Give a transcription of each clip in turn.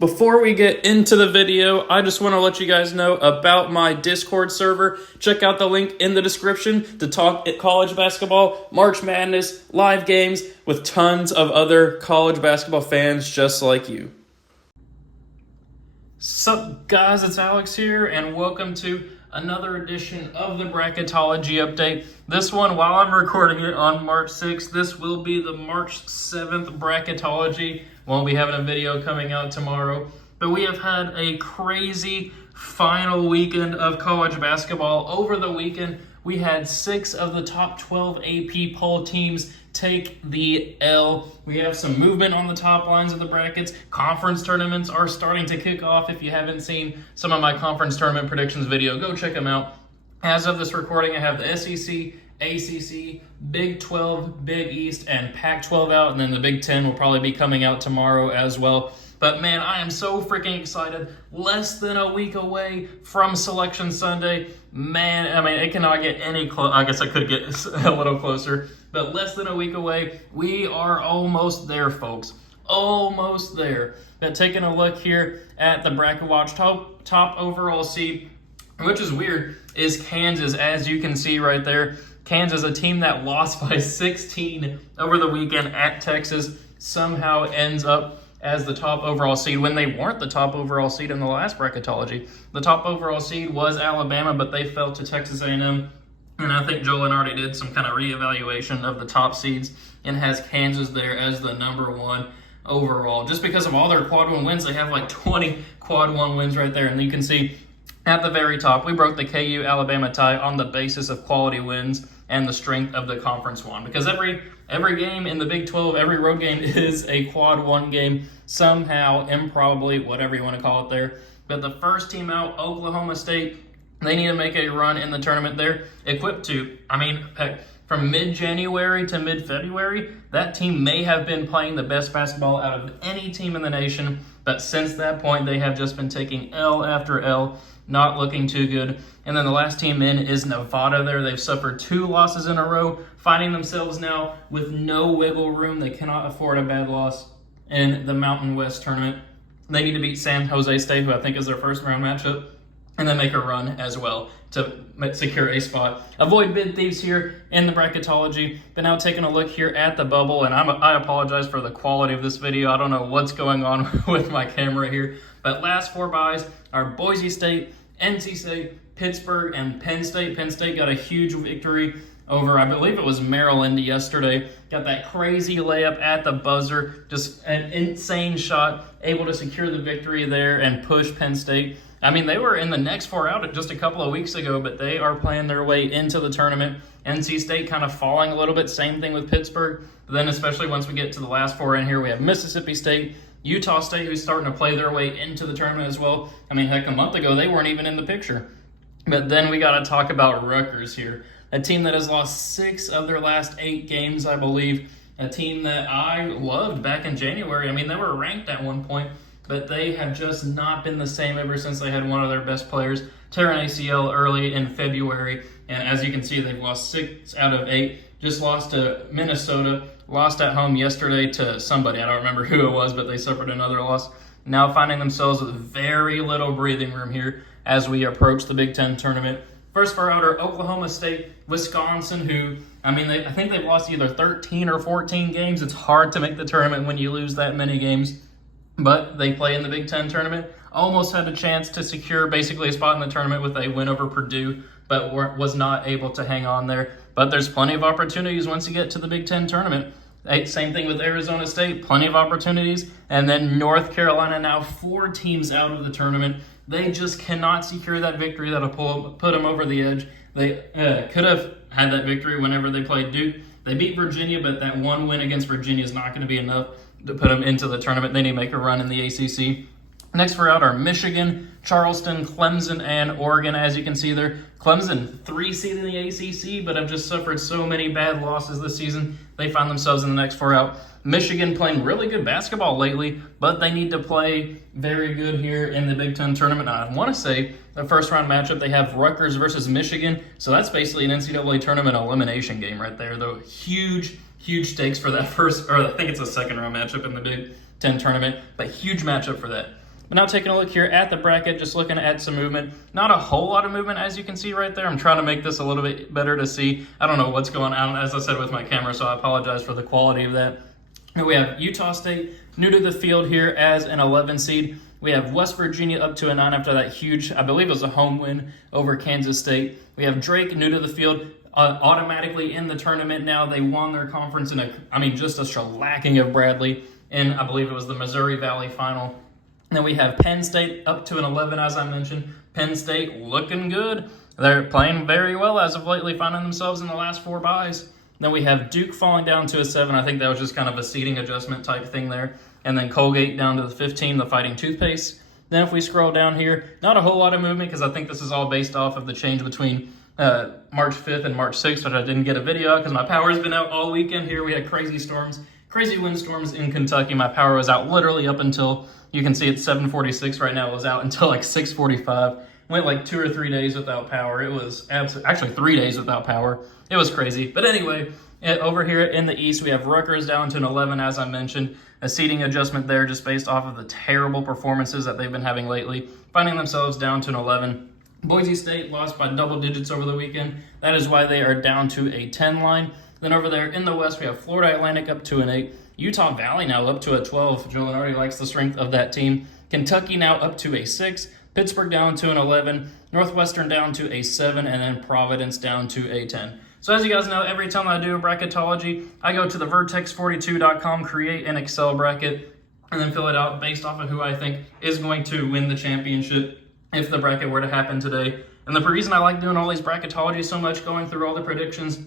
Before we get into the video, I just want to let you guys know about my Discord server. Check out the link in the description to talk college basketball, March Madness, live games with tons of other college basketball fans just like you. Sup guys, it's Alex here and welcome to another edition of the Bracketology update. This one, while I'm recording it on March 6th, this will be the March 7th Bracketology. Won't be having a video coming out tomorrow, but we have had a crazy final weekend of college basketball. Over the weekend, we had 6 of the top 12 AP poll teams take the L. We have some movement on the top lines of the brackets. Conference tournaments are starting to kick off. If you haven't seen some of my conference tournament predictions video, go check them out. As of this recording, I have the SEC, ACC, Big 12, Big East, and Pac-12 out, and then the Big 10 will probably be coming out tomorrow as well. But man, I am so freaking excited. Less than a week away from Selection Sunday. Man, I mean, it cannot get any close. I guess I could get a little closer, but less than a week away. We are almost there, folks. Almost there. But taking a look here at the Bracket Watch top overall seed, which is weird, is Kansas, as you can see right there. Kansas, a team that lost by 16 over the weekend at Texas, somehow ends up as the top overall seed when they weren't the top overall seed in the last Bracketology. The top overall seed was Alabama, but they fell to Texas A&M. And I think Joe Lunardi did some kind of reevaluation of the top seeds and has Kansas there as the number one overall. Just because of all their quad one wins, they have like 20 quad one wins right there. And you can see at the very top, we broke the KU-Alabama tie on the basis of quality wins and the strength of the conference one. Because every game in the Big 12, every road game is a quad one game, somehow, improbably, whatever you want to call it there. But the first team out, Oklahoma State, they need to make a run in the tournament. They're equipped to. I mean, heck, from mid-January to mid-February, that team may have been playing the best basketball out of any team in the nation. But since that point, they have just been taking L after L, not looking too good. And then the last team in is Nevada there. They've suffered 2 losses in a row, finding themselves now with no wiggle room. They cannot afford a bad loss in the Mountain West tournament. They need to beat San Jose State, who I think is their first round matchup, and then make a run as well to secure a spot. Avoid bid thieves here in the Bracketology. But now taking a look here at the bubble, and I apologize for the quality of this video. I don't know what's going on with my camera here. But last 4 buys are Boise State, NC State, Pittsburgh, and Penn State. Penn State got a huge victory over, I believe it was Maryland yesterday. Got that crazy layup at the buzzer. Just an insane shot. Able to secure the victory there and push Penn State. I mean, they were in the next 4 out just a couple of weeks ago, but they are playing their way into the tournament. NC State kind of falling a little bit. Same thing with Pittsburgh. But then especially once we get to the last 4 in here, we have Mississippi State, Utah State, who's starting to play their way into the tournament as well. I mean, heck, a month ago, they weren't even in the picture. But then we got to talk about Rutgers here. A team that has lost 6 of their last 8 games, I believe. A team that I loved back in January. I mean, they were ranked at one point, but they have just not been the same ever since they had one of their best players tear an ACL early in February. And as you can see, they've lost 6 out of 8. Just lost to Minnesota. Lost at home yesterday to somebody. I don't remember who it was, but they suffered another loss. Now finding themselves with very little breathing room here as we approach the Big Ten tournament. First 4 out are Oklahoma State, Wisconsin, who, I mean, I think they've lost either 13 or 14 games. It's hard to make the tournament when you lose that many games. But they play in the Big Ten tournament. Almost had a chance to secure basically a spot in the tournament with a win over Purdue, but was not able to hang on there. But there's plenty of opportunities once you get to the Big Ten tournament. Same thing with Arizona State, plenty of opportunities. And then North Carolina, now 4 teams out of the tournament. They just cannot secure that victory that'll put them over the edge. They could have had that victory whenever they played Duke. They beat Virginia, but that 1 win against Virginia is not going to be enough to put them into the tournament. They need to make a run in the ACC. Next 4 out are Michigan, Charleston, Clemson, and Oregon. As you can see there, Clemson 3 seed in the ACC, but have just suffered so many bad losses this season. They find themselves in the next 4 out. Michigan playing really good basketball lately, but they need to play very good here in the Big Ten tournament. I want to say the first round matchup, they have Rutgers versus Michigan. So that's basically an NCAA tournament elimination game right there, though. Huge stakes for that first, or I think it's a second round matchup in the Big Ten tournament, but huge matchup for that. But now taking a look here at the bracket, just looking at some movement. Not a whole lot of movement, as you can see right there. I'm trying to make this a little bit better to see. I don't know what's going on, as I said, with my camera, so I apologize for the quality of that. Here we have Utah State, new to the field here as an 11 seed. We have West Virginia up to a 9 after that huge, I believe it was a home win over Kansas State. We have Drake, new to the field, automatically in the tournament now. They won their conference in just a shellacking of Bradley in, I believe it was the Missouri Valley final. Then we have Penn State up to an 11, as I mentioned. Penn State looking good. They're playing very well as of lately, finding themselves in the last 4 byes. Then we have Duke falling down to a 7. I think that was just kind of a seating adjustment type thing there. And then Colgate down to the 15, the Fighting Toothpaste. Then if we scroll down here, not a whole lot of movement because I think this is all based off of the change between March 5th and March 6th, which I didn't get a video because my power's been out all weekend here. We had crazy storms, crazy windstorms in Kentucky. My power was out literally up until, you can see it's 7:46 right now. It was out until like 6:45. Went like 2 or 3 days without power. It was actually 3 days without power. It was crazy. But anyway, over here in the East, we have Rutgers down to an 11, as I mentioned. A seating adjustment there just based off of the terrible performances that they've been having lately, finding themselves down to an 11. Boise State lost by double digits over the weekend. That is why they are down to a 10 line. Then over there in the West, we have Florida Atlantic up to an 8. Utah Valley now up to a 12. Joe Lunardi likes the strength of that team. Kentucky now up to a 6. Pittsburgh down to an 11. Northwestern down to a 7. And then Providence down to a 10. So as you guys know, every time I do a bracketology, I go to the vertex42.com, create an Excel bracket, and then fill it out based off of who I think is going to win the championship if the bracket were to happen today. And the reason I like doing all these bracketologies so much, going through all the predictions,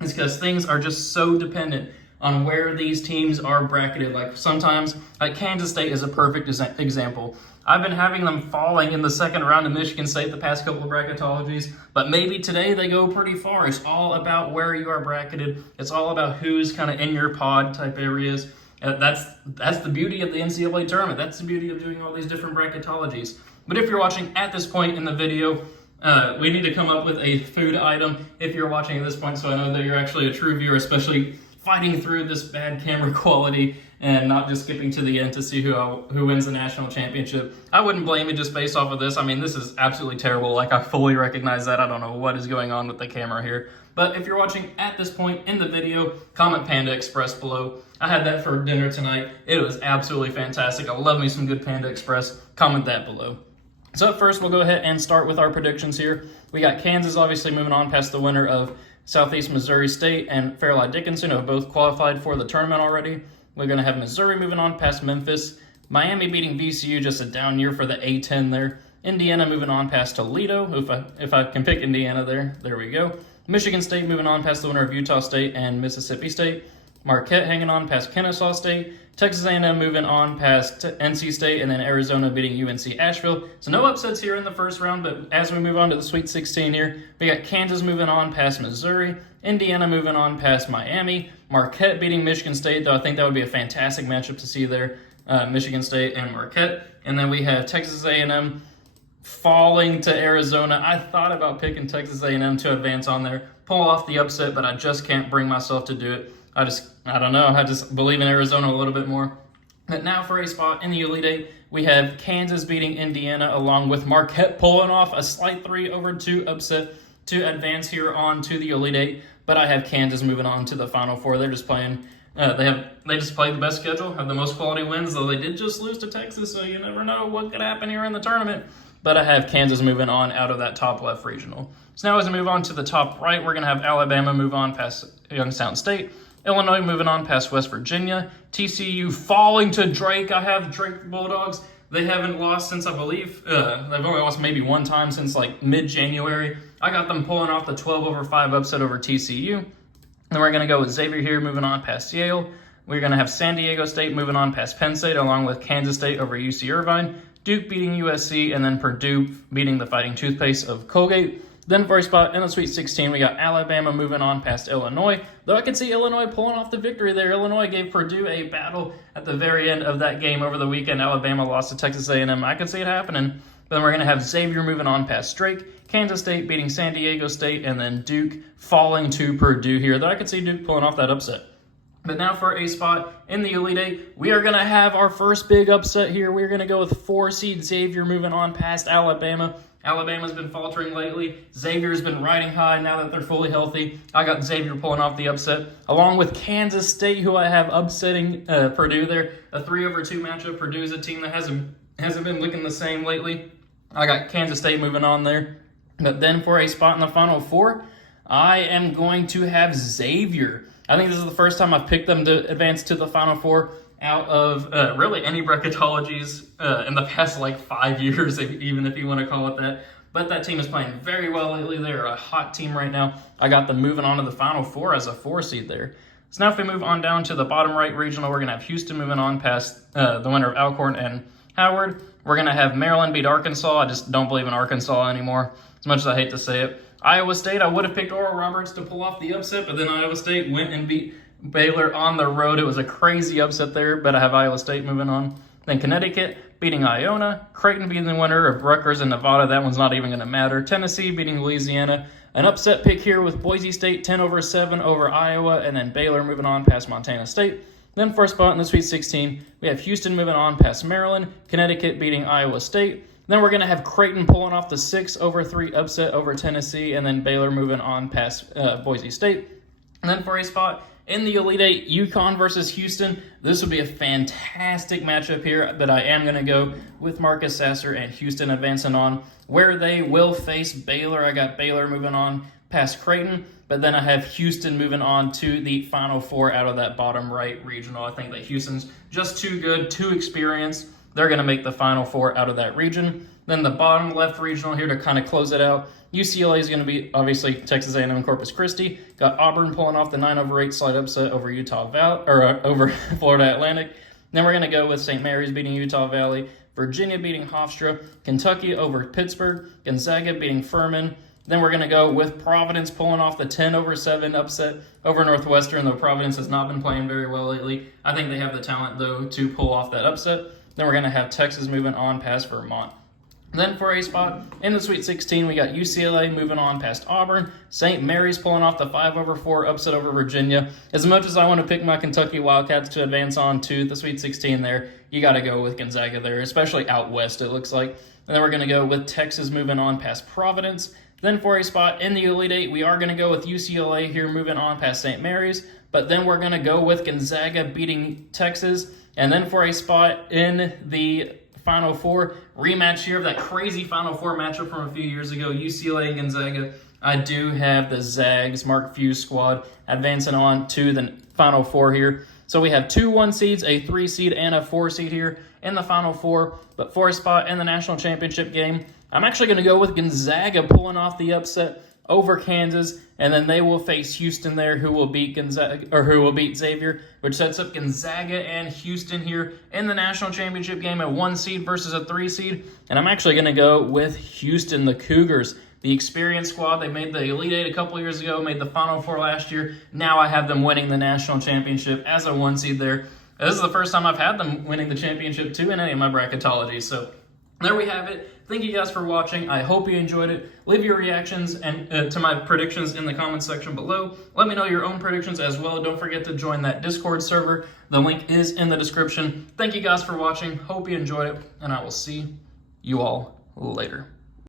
is because things are just so dependent on where these teams are bracketed. Like sometimes, like Kansas State is a perfect example. I've been having them falling in the second round of Michigan State the past couple of bracketologies, but maybe today they go pretty far. It's all about where you are bracketed. It's all about who's kind of in your pod type areas. That's the beauty of the NCAA tournament. That's the beauty of doing all these different bracketologies. But if you're watching at this point in the video, we need to come up with a food item if you're watching at this point, so I know that you're actually a true viewer, especially fighting through this bad camera quality and not just skipping to the end to see who wins the national championship. I wouldn't blame it just based off of this. I mean, this is absolutely terrible. Like, I fully recognize that. I don't know what is going on with the camera here. But if you're watching at this point in the video, comment Panda Express below. I had that for dinner tonight. It was absolutely fantastic. I love me some good Panda Express. Comment that below. So at first, we'll go ahead and start with our predictions here. We got Kansas obviously moving on past the winner of Southeast Missouri State and Fairleigh Dickinson, who have both qualified for the tournament already. We're going to have Missouri moving on past Memphis. Miami beating VCU, just a down year for the A-10 there. Indiana moving on past Toledo, if I can pick Indiana there we go. Michigan State moving on past the winner of Utah State and Mississippi State. Marquette hanging on past Kennesaw State. Texas A&M moving on past NC State, and then Arizona beating UNC Asheville. So no upsets here in the first round, but as we move on to the Sweet 16 here, we got Kansas moving on past Missouri, Indiana moving on past Miami, Marquette beating Michigan State, though I think that would be a fantastic matchup to see there, Michigan State and Marquette. And then we have Texas A&M falling to Arizona. I thought about picking Texas A&M to advance on there, pull off the upset, but I just can't bring myself to do it. I don't know. I just believe in Arizona a little bit more. But now for a spot in the Elite Eight, we have Kansas beating Indiana along with Marquette pulling off a slight 3-2 upset to advance here on to the Elite Eight. But I have Kansas moving on to the Final Four. They're just playing. They just play the best schedule, have the most quality wins, though they did just lose to Texas, so you never know what could happen here in the tournament. But I have Kansas moving on out of that top left regional. So now as we move on to the top right, we're going to have Alabama move on past Youngstown State. Illinois moving on past West Virginia. TCU falling to Drake. I have Drake Bulldogs. They haven't lost since, I believe, they've only lost maybe one time since like mid-January. I got them pulling off the 12-5 upset over TCU. Then we're going to go with Xavier here moving on past Yale. We're going to have San Diego State moving on past Penn State along with Kansas State over UC Irvine. Duke beating USC, and then Purdue beating the Fighting Toothpaste of Colgate. Then for a spot in the Sweet 16, we got Alabama moving on past Illinois. Though I could see Illinois pulling off the victory there. Illinois gave Purdue a battle at the very end of that game over the weekend. Alabama lost to Texas A&M. I could see it happening. Then we're going to have Xavier moving on past Drake. Kansas State beating San Diego State, and then Duke falling to Purdue here. Though I could see Duke pulling off that upset. But now for a spot in the Elite Eight, we are going to have our first big upset here. We're going to go with 4 seed Xavier moving on past Alabama. Alabama's been faltering lately. Xavier's been riding high now that they're fully healthy. I got Xavier pulling off the upset, along with Kansas State, who I have upsetting Purdue there. A 3-over-2 matchup. Purdue's a team that hasn't been looking the same lately. I got Kansas State moving on there. But then for a spot in the Final Four, I am going to have Xavier. I think this is the first time I've picked them to advance to the Final Four out of really any bracketologies in the past 5 years, even if you want to call it that. But that team is playing very well lately. They're a hot team right now. I got them moving on to the Final Four as a 4 seed there. So now if we move on down to the bottom right regional, we're going to have Houston moving on past the winner of Alcorn and Howard. We're going to have Maryland beat Arkansas. I just don't believe in Arkansas anymore, as much as I hate to say it. Iowa State, I would have picked Oral Roberts to pull off the upset, but then Iowa State went and beat Baylor on the road. It was a crazy upset there, but I have Iowa State moving on. Then Connecticut beating Iona. Creighton beating the winner of Rutgers and Nevada. That one's not even going to matter. Tennessee beating Louisiana. An upset pick here with Boise State 10-over-7 over Iowa, and then Baylor moving on past Montana State. Then for a spot in the Sweet 16, we have Houston moving on past Maryland. Connecticut beating Iowa State. Then we're going to have Creighton pulling off the 6-over-3 upset over Tennessee, and then Baylor moving on past Boise State. And then for a spot in the Elite Eight, UConn versus Houston. This would be a fantastic matchup here, but I am going to go with Marcus Sasser and Houston advancing on, where they will face Baylor. I got Baylor moving on past Creighton, but then I have Houston moving on to the Final Four out of that bottom right regional. I think that Houston's just too good, too experienced. They're going to make the Final Four out of that region. Then the bottom left regional here to kind of close it out. UCLA is going to be, obviously, Texas A&M and Corpus Christi. Got Auburn pulling off the 9-over-8 slight upset over over Florida Atlantic. Then we're going to go with St. Mary's beating Utah Valley. Virginia beating Hofstra. Kentucky over Pittsburgh. Gonzaga beating Furman. Then we're going to go with Providence pulling off the 10-over-7 upset over Northwestern, though Providence has not been playing very well lately. I think they have the talent, though, to pull off that upset. Then we're going to have Texas moving on past Vermont. Then for a spot in the Sweet 16, we got UCLA moving on past Auburn. St. Mary's pulling off the 5-over-4 upset over Virginia. As much as I want to pick my Kentucky Wildcats to advance on to the Sweet 16 there, you got to go with Gonzaga there, especially out west, it looks like. And then we're going to go with Texas moving on past Providence. Then for a spot in the Elite Eight, we are going to go with UCLA here moving on past St. Mary's. But then we're going to go with Gonzaga beating Texas. And then for a spot in the Final Four, rematch here of that crazy Final Four matchup from a few years ago, UCLA and Gonzaga. I do have the Zags, Mark Few squad, advancing on to the Final Four here. So we have 2 1 seeds, a 3 seed, and a 4 seed here in the Final Four. But for a spot in the national championship game, I'm actually going to go with Gonzaga pulling off the upset over Kansas, and then they will face Houston there, who will beat Xavier, which sets up Gonzaga and Houston here in the national championship game, a 1 seed versus a 3 seed. And I'm actually going to go with Houston, the Cougars, the experienced squad. They made the Elite Eight a couple years ago, made the Final Four last year. Now I have them winning the national championship as a 1 seed there. This is the first time I've had them winning the championship too in any of my bracketology. So there we have it. Thank you guys for watching. I hope you enjoyed it. Leave your reactions and to my predictions in the comments section below. Let me know your own predictions as well. Don't forget to join that Discord server. The link is in the description. Thank you guys for watching. Hope you enjoyed it, and I will see you all later.